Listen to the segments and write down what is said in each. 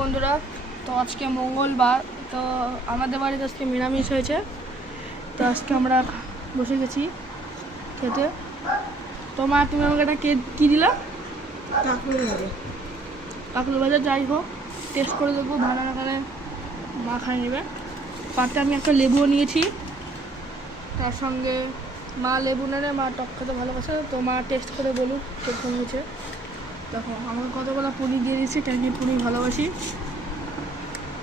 বন্ধুরা, তো আজকে মঙ্গলবার, তো আমাদের বাড়িতে আজকে নিরামিষ হয়েছে। তো আজকে আমরা বসে গেছি খেতে। তো মা, তুমি আমাকে এটা কী দিলা? কাঁকড়া ভাজা। যাই হোক, টেস্ট করে দেখবো ভালো না, মা খাই নেবে। পাতে আমি একটা লেবুও নিয়েছি, তার সঙ্গে মা লেবু নেড়ে, মা টক খেতে ভালোবাসে। তো মা টেস্ট করে বলুক কীরকম হয়েছে। দেখো আমাকে কতগুলো পনির দিয়ে দিয়েছি, কেন কি পনির ভালোবাসি।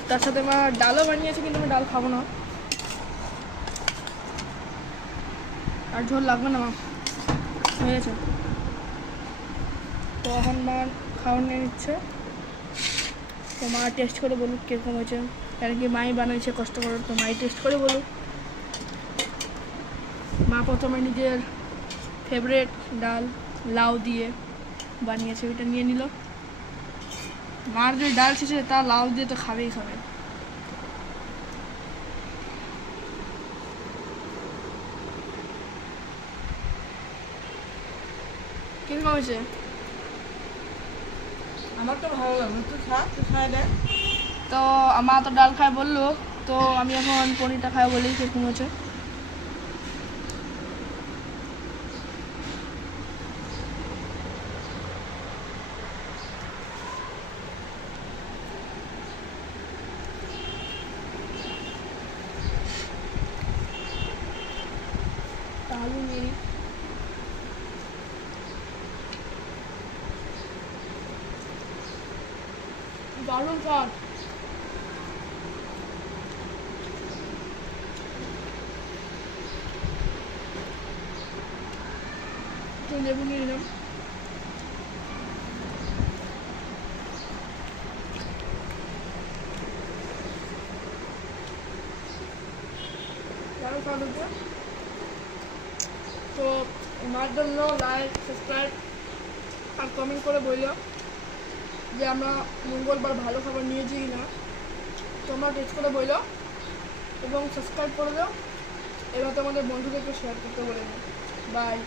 তার সাথে মা ডালও বানিয়েছে, কিন্তু আমি ডাল খাবো না, আর ঝোল লাগবে না, মা হয়ে গেছে। তো এখন মা খাওয়া নিয়ে নিচ্ছে। তো মা টেস্ট করে বলুক কীরকম হয়েছে, কেন কি মাই বানিয়েছে কষ্ট করে। তো মাই টেস্ট করে বলুক। মা প্রথমে নিজের ফেভারেট ডাল লাউ দিয়ে বানিয়েছে, ওইটা নিয়ে নিল। মার যে ডাল শেষে তা লাউ দিয়ে তো খাবেই খাবে। কিরকম হয়েছে? আমার তো ভালো লাগলো, তুই খাই দেখ। তো মা তো ডাল খায় বললো, তো আমি এখন পনিরটা খাই বলি কিরকম হয়েছে। আলু নিয়ে দারুণ স্বাদ। তো লেবু নিয়ে নিলাম। দারুণ স্বাদ হচ্ছে। তো আমার জন্য লাইক, সাবস্ক্রাইব আর কমেন্ট করে বললো যে আমরা মঙ্গলবার ভালো খাবার নিয়েছি কি না। তোমরা টেস্ট করে বললো এবং সাবস্ক্রাইব করে দাও। এবার তোমাদের বন্ধুদেরকে শেয়ার করতে বলে দাও। বাই।